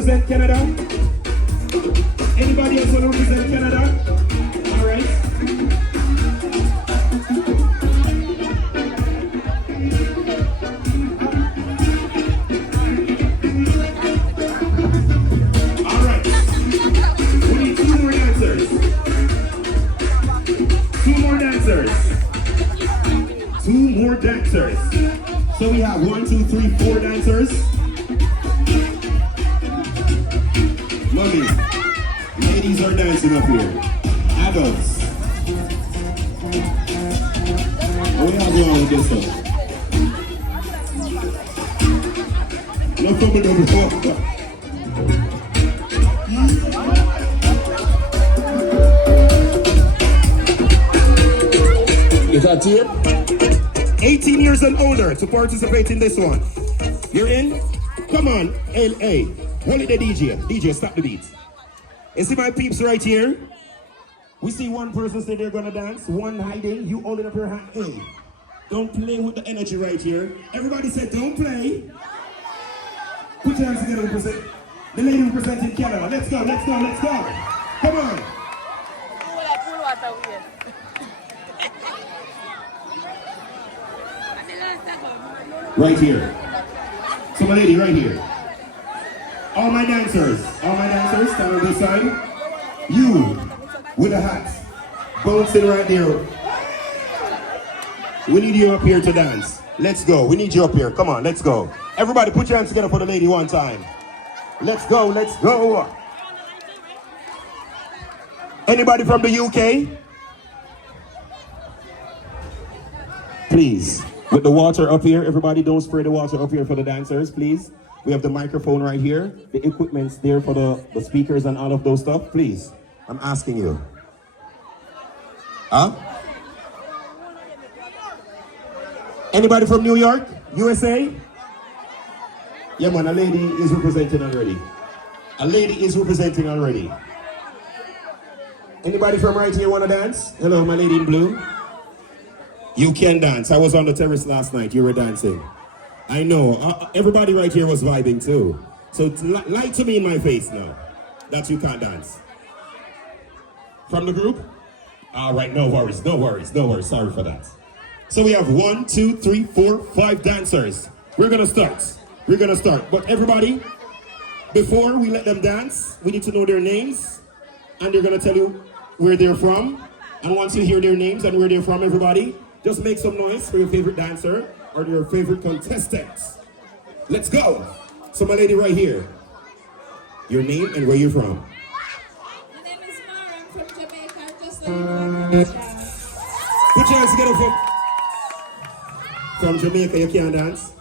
represent Canada? Anybody else want to represent Canada? All right. All right. We need 2 more dancers. 2 more dancers. 2 more dancers. So we have 1, 2, 3, 4 dancers. Mommy, ladies are dancing up here. Adults. What we have wrong with this stuff? No coming over here. Is that it? 18 years and older to participate in this one. You're in? Come on, LA. Hold it the DJ. DJ, stop the beat. You see my peeps right here? We see one person say they're gonna dance, one hiding, you holding up your hand. Hey, don't play with the energy right here. Everybody said don't play. Put your hands together, represent. The lady representing Canada. Let's go, let's go, let's go. Come on. Right here. So my lady, right here. All my dancers, stand on this side. You, with a hat, bouncing right there. We need you up here to dance. Let's go, we need you up here. Come on, let's go. Everybody put your hands together for the lady one time. Let's go, let's go. Anybody from the UK? Please, with the water up here, everybody don't spray the water up here for the dancers, please. We have the microphone right here. The equipment's there for the speakers and all of those stuff. Please, I'm asking you. Huh? Anybody from New York, USA? Yeah, man, a lady is representing already. A lady is representing already. Anybody from right here want to dance? Hello, my lady in blue. You can dance. I was on the terrace last night. You were dancing. I know. Everybody right here was vibing too. So lie to me in my face now that you can't dance. From the group? All right, no worries, no worries, no worries. Sorry for that. So we have 1, 2, 3, 4, 5 dancers. We're gonna start. We're gonna start. But everybody, before we let them dance, we need to know their names, and they're gonna tell you where they're from. And once you hear their names and where they're from, everybody, just make some noise for your favorite dancer or your favorite contestants. Let's go. So my lady right here, your name and where you're from. My name is Mara, I'm from Jamaica, just so you know. Put your hands together from Jamaica, you can't dance?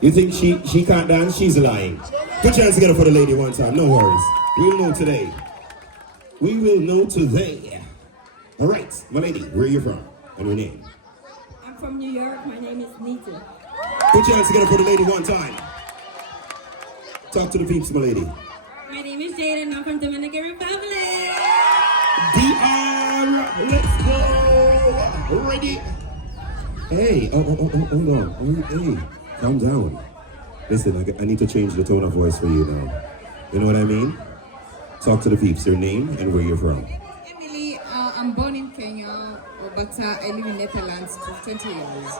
You think she can't dance? She's lying. Put your hands together for the lady one time, no worries. We'll know today. We will know today. All right, my lady, where are you from and your name? I'm from New York, my name is Nita. Put your hands together for the lady one time. Talk to the peeps, my lady. My name is Jade and I'm from Dominican Republic. DR, let's go. Ready? Hey, hold on. Hey, calm down. Listen, I need to change the tone of voice for you now. You know what I mean? Talk to the peeps, your name and where you're from. Emily, I'm born in Kenya, but I live in Netherlands for 20 years.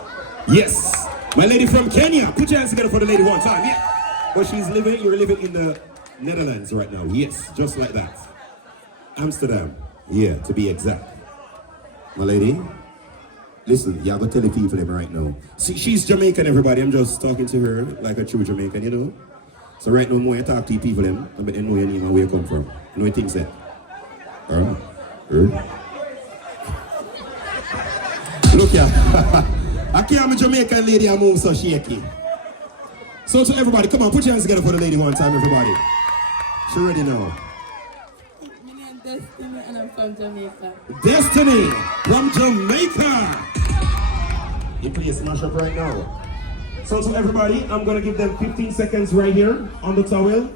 Yes, my lady from Kenya. Put your hands together for the lady one time. Yeah. But you're living in the Netherlands right now. Yes, just like that. Amsterdam. Yeah, to be exact. My lady, listen, y'all gonna tell the people them right now. See, she's Jamaican, everybody. I'm just talking to her like a true Jamaican, you know? So right now, when I talk to you people, them, I bet they know your name and where you come from. You know what things say? Look here. I can't be Jamaican lady and move so shaky. So to everybody, come on, put your hands together for the lady one time, everybody. She ready now. My name is Destiny and I'm from Jamaica. Destiny from Jamaica. You please smash up right now. So to everybody, I'm gonna give them 15 seconds right here on the towel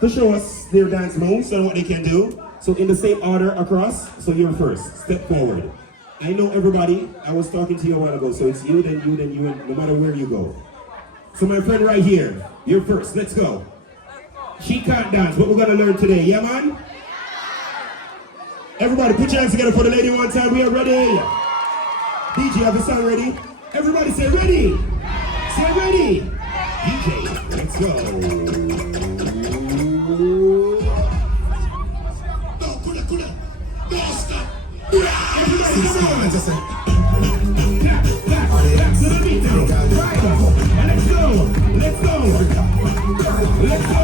to show us their dance moves and what they can do. So in the same order across, so you're first, step forward. I know everybody, I was talking to you a while ago, so it's you, then you, then you, and no matter where you go. So my friend right here, you're first, let's go. She can't dance. What we're gonna learn today, yeah, man? Everybody, put your hands together for the lady one time. We are ready. DJ, have the song ready? Everybody say ready. Say ready. DJ, let's go. Everybody, come on. Back to the beat now. Right. Let's go. Let's go. Let's go. Let's go. Let's go.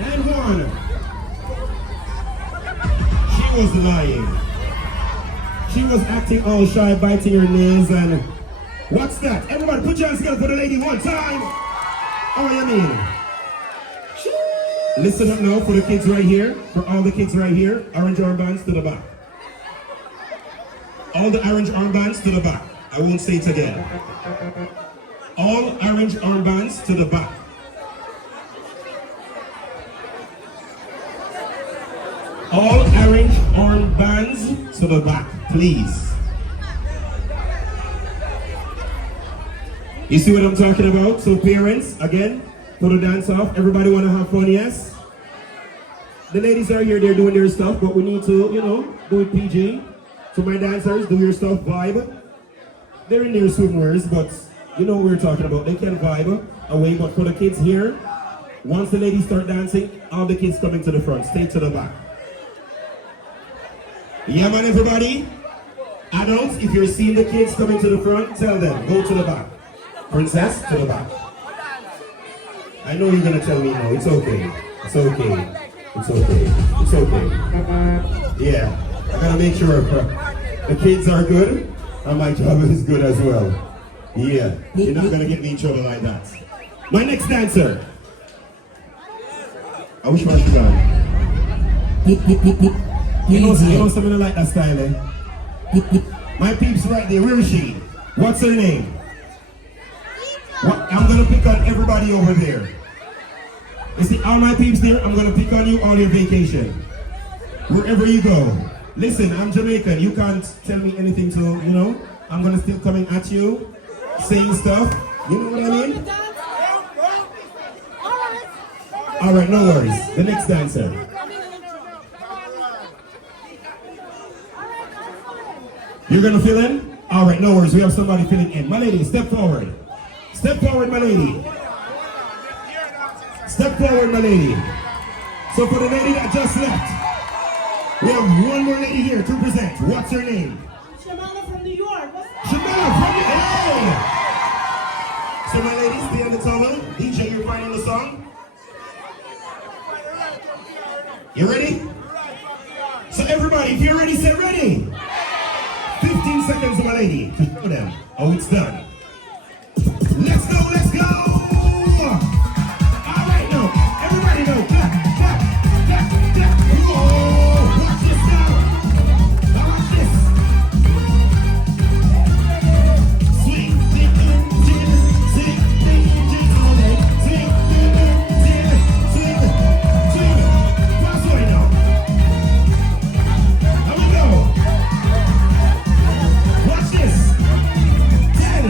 And one. She was lying. She was acting all shy, biting her nails, and what's that? Everybody put your hands together for the lady one time. Oh, you mean? Listen up now for the kids right here, for all the kids right here. Orange armbands to the back. All the orange armbands to the back. I won't say it again. All orange armbands to the back. All orange armbands to the back, please. You see what I'm talking about? So parents, again, put a dance off. Everybody want to have fun, yes? The ladies are here, they're doing their stuff, but we need to, you know, do it PG. So my dancers, do your stuff, vibe. They're in their swimwears, but you know what we're talking about. They can vibe away, but for the kids here, once the ladies start dancing, all the kids coming to the front, stay to the back. Yeah, man, everybody. Adults, if you're seeing the kids coming to the front, tell them, go to the back. Princess, to the back. I know you're gonna tell me no, it's okay. It's okay. It's okay. It's okay. Yeah, I gotta make sure the kids are good, and my job is good as well. Yeah, you're not gonna get me in trouble like that. My next dancer. I wish my should gone. You know something I like that style, eh? My peeps right there, where is she? What's her name? What? I'm gonna pick on everybody over there. You see, all my peeps there, I'm gonna pick on you all your vacation. Wherever you go. Listen, I'm Jamaican, you can't tell me anything to, you know? I'm gonna still coming at you, saying stuff. You know what I mean? Alright, no worries. The next dancer. You're gonna fill in? Alright, no worries. We have somebody filling in. My lady, step forward. Step forward, my lady. Step forward, my lady. So for the lady that just left, we have one more lady here to present. What's her name? Shamala from New York. Shamala from New York. So my lady, stay on the towel. DJ, you're finding the song? You ready? So everybody, if you're ready, say ready. 15 seconds, my lady, to show them how it's done. Let's go, let's go! All right, now, everybody know, clap, clap, clap, clap. Whoa, watch this now. Now watch this. Swing, sing, sing, sing, sing, sing, all day. Swing, sing, sing, swing, swing. Fast way now. Here we go. Watch this. 10,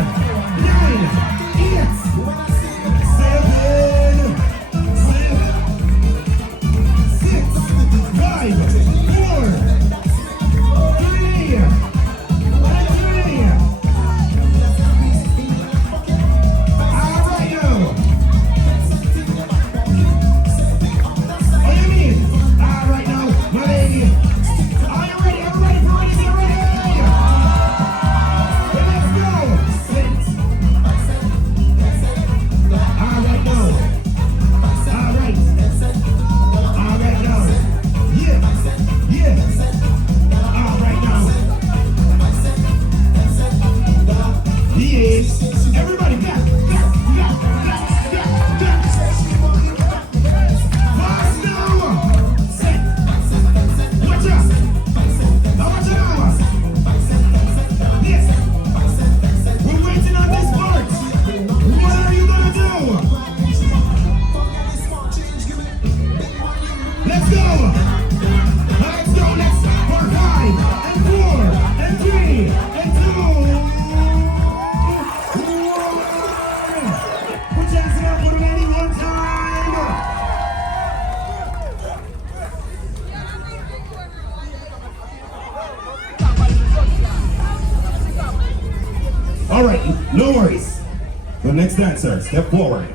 The next dancer, step forward.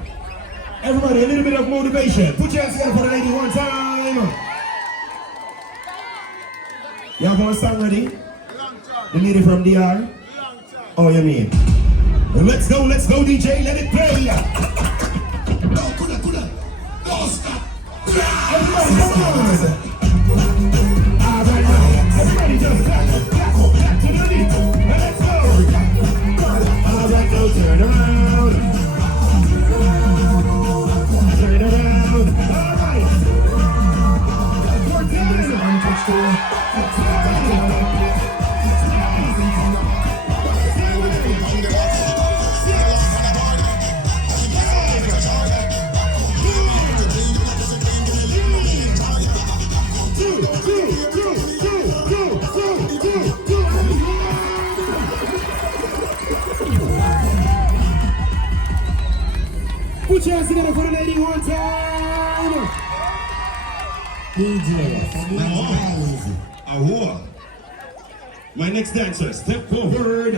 Everybody, a little bit of motivation. Put your hands together for the lady one time. You have one song ready? The lady from DR? Oh, you mean? Well, let's go, DJ, let it play. No, kuda. Don't stop. Everybody, come on. All right, now. Everybody just back to the beat. Let's go. All right, now, turn around. Turn around. All right. We're Put your hands together for the lady one time. Ahua. My next dancer, step forward.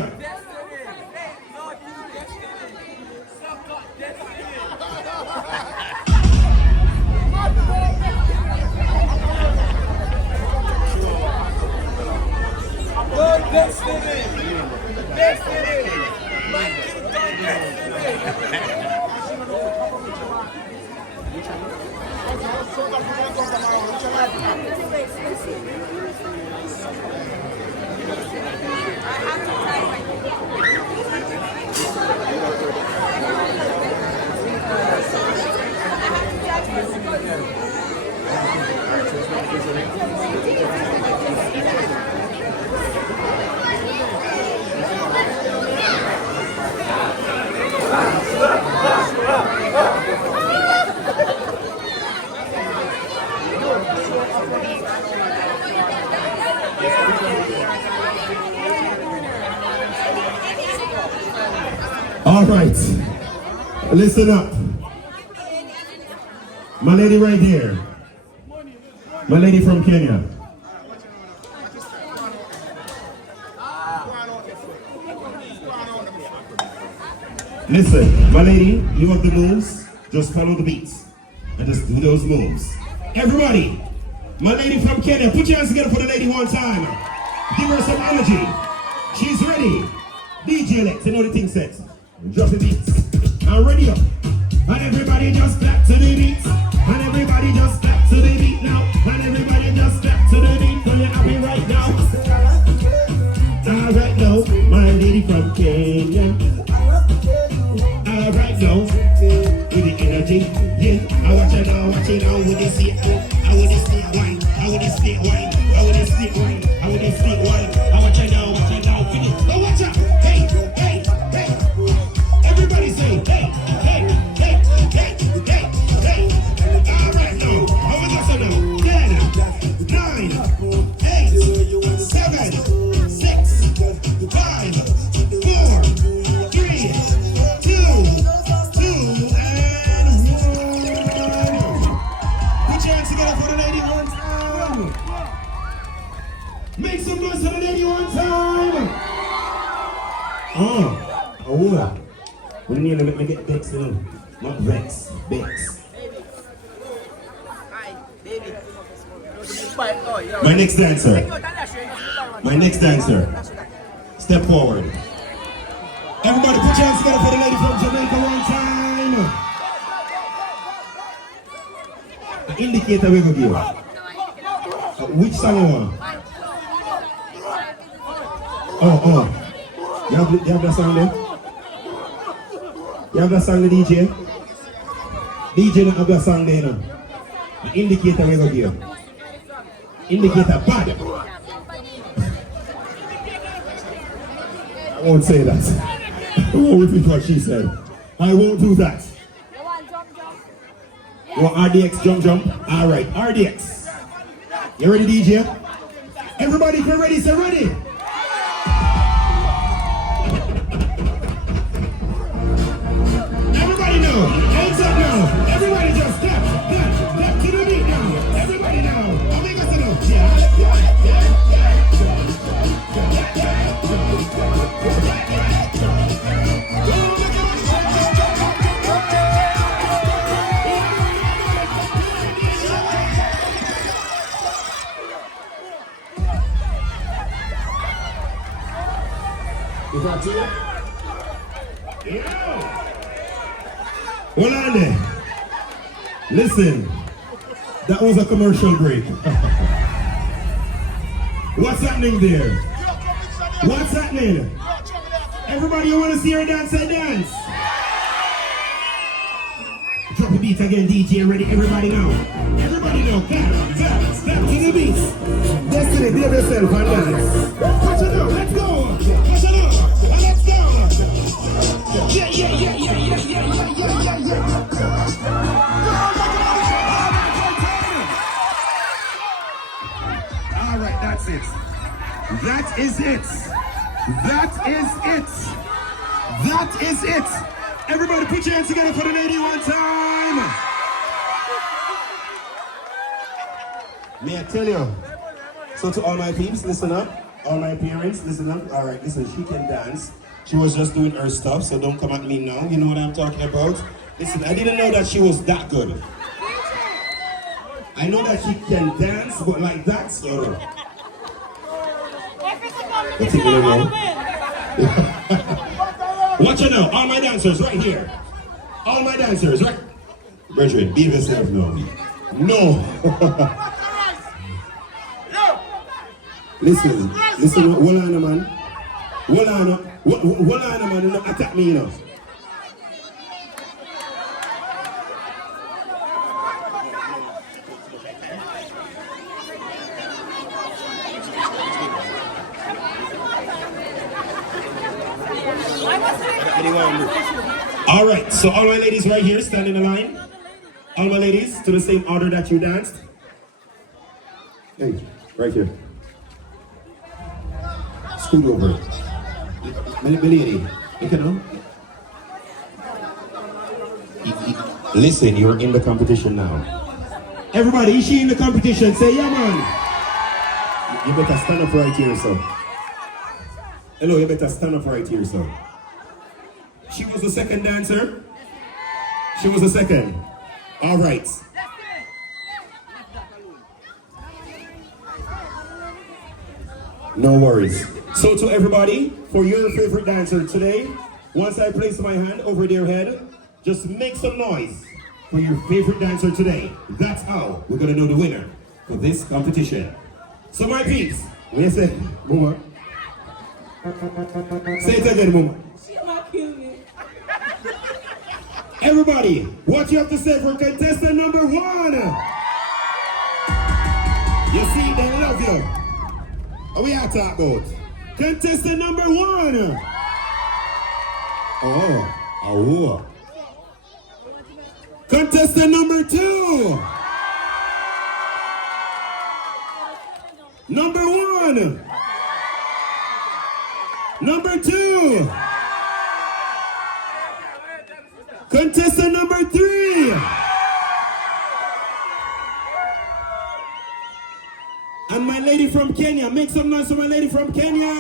Destiny! My kingdom destiny! All right, listen up. My lady right here. My lady from Kenya. Listen, my lady, you have the moves. Just follow the beats and just do those moves. Everybody, my lady from Kenya, put your hands together for the lady one time. Give her some energy. She's ready. DJ Lex, you know the thing says. Drop the beats. And ready up. And everybody just clap to the beats. And everybody just clap to the beat now. And everybody just clap to the beat. So you're happy right now. Alright now, my lady from Kenya. Alright now, with the energy. Yeah, I watch it now, with the seat. I would just stay wine. I would just stay wine. I would just stay wine. I would just stay wine. I watch it now, finish. Oh, watch out. Hey. Everybody say, hey. All right now, how we got now? 10, 9, 8, 7, 6, 5, 4, 3, 2, and 1. Put your hands together for the lady one time. Make some noise for the lady one time. Oh. We need to let me get Bex, not Rex, Bex. My next dancer. Step forward. Everybody put your hands together for the lady from Jamaica one time. An indicator we will give. Which song you want? You have that song there? You have that song, the DJ? DJ don't have that song there, no? The indicator we go give. Indicator bad. I won't say that. I won't repeat what she said. I won't do that. You want jump? You want RDX jump? Alright, RDX. You ready, DJ? Everybody, if you're ready, say ready. Everybody know, hands up now. Everybody just clap to the beat now. Everybody now. I'll make us a note. Hold on there. Listen, that was a commercial break. What's happening there? What's happening? Everybody, you want to see her dance? Say dance. Drop the beat again, DJ. Ready? Everybody now. Everybody now. Dance to the beat. Destiny, be yourself and dance. Push it up. Let's go. Push it up. And let's go. Yeah. All right, that's it. That is it. That is it. That is it. Everybody put your hands together for the lady one time. May I tell you? So to all my peeps, listen up. All my parents, listen up. All right, listen, she can dance. She was just doing her stuff, so don't come at me now. You know what I'm talking about? Listen, I didn't know that she was that good. I know that she can dance, but like that, so... Watch it now, all my dancers right here. All my dancers, right? Brethren, be yourself now. No. Listen, hold on, man. Hold on, man. Don't attack me, you know. All right, so all my ladies right here, stand in the line. All my ladies, to the same order that you danced. Hey, right here. Scoot over. Lady, you can listen, you're in the competition now. Everybody, is she in the competition? Say, yeah, man. You better stand up right here, sir. Hello, you better stand up right here, sir. She was the second dancer. She was the second. All right. No worries. So to everybody, for your favorite dancer today, once I place my hand over their head, just make some noise for your favorite dancer today. That's how we're gonna know the winner for this competition. So my peeps, what you say, Mama? Say it again, Mama. She might kill me. Everybody, what you have to say for contestant number 1? You see, they love you. What we are talking about? Contestant number 1. Oh. Contestant number 2. Number 1. Number 2. Contestant number 3. And my lady from Kenya. Make some noise for my lady from Kenya.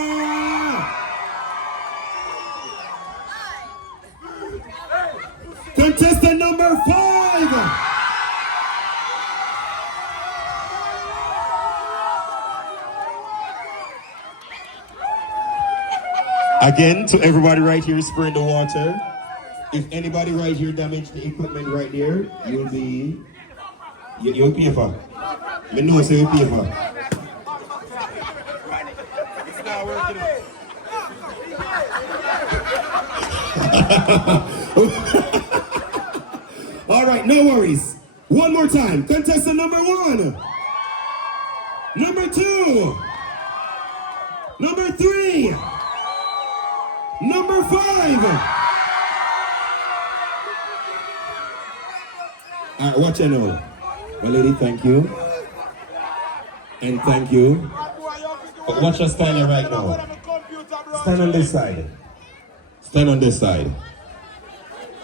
Contestant number 5. Again, to everybody right here spraying the water. If anybody right here damaged the equipment right there, you'll pay for. I know, so you'll pay for. It's not working. All right, no worries. One more time. Contestant number 1. Number 2. Number 3. Number 5. All right, watch it now. Well, lady, thank you. And thank you. But watch her stand here right now. Stand on this side. Stand on this side.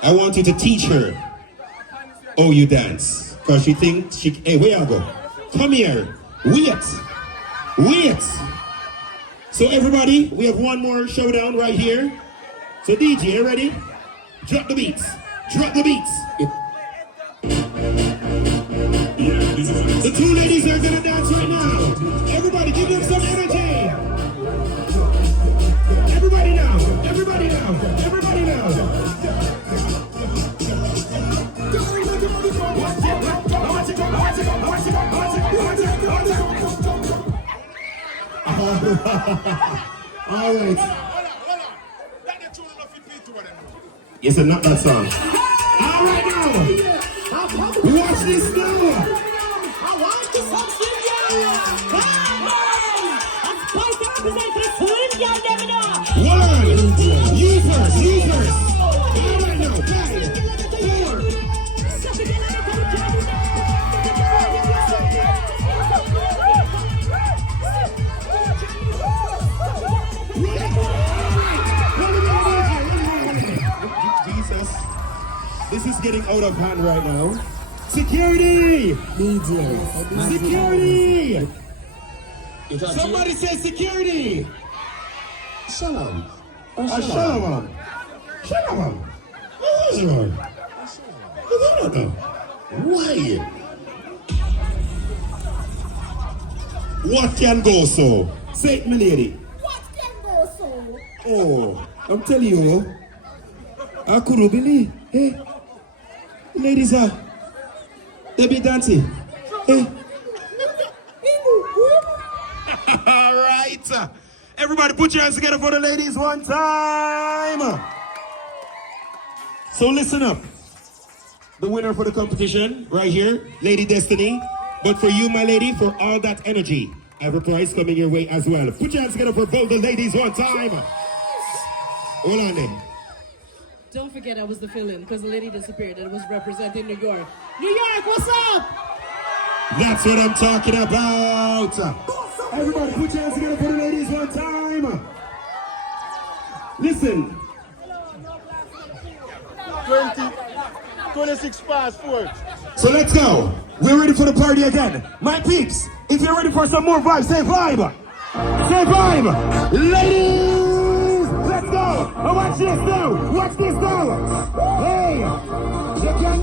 I want you to teach her how you dance. Because she thinks she... Hey, where you go? Come here. Wait. So everybody, we have one more showdown right here. So DJ, you ready? Drop the beats. The 2 ladies are gonna dance right now. Everybody, give them some energy. Everybody now. Everybody now. Everybody now. All right. Yes, and not that song. All right now. Watch this now. I want to something, One. You first. You first. All right now. 5, 4. Jesus. This is getting out of hand right now. Security! Security! Somebody say security! Shalom. Shalom. Shalom. Shalom. Why? What can go so? Say it, my lady. What can go so? Oh, I'm telling you, I couldn't believe. Hey, ladies are, they be dancing. Hey. All right. Everybody put your hands together for the ladies one time. So listen up. The winner for the competition right here, Lady Destiny. But for you, my lady, for all that energy, I have a prize coming your way as well. Put your hands together for both the ladies one time. Hold on there. Don't forget I was the fill-in because the lady disappeared and it was representing New York. New York, what's up? That's what I'm talking about. Everybody put your hands together for the ladies one time. Listen. 26 past 4. So let's go. We're ready for the party again. My peeps, if you're ready for some more vibes, say vibe. Say vibe. Ladies, let's go. Watch this now. Watch this now. Hey, you can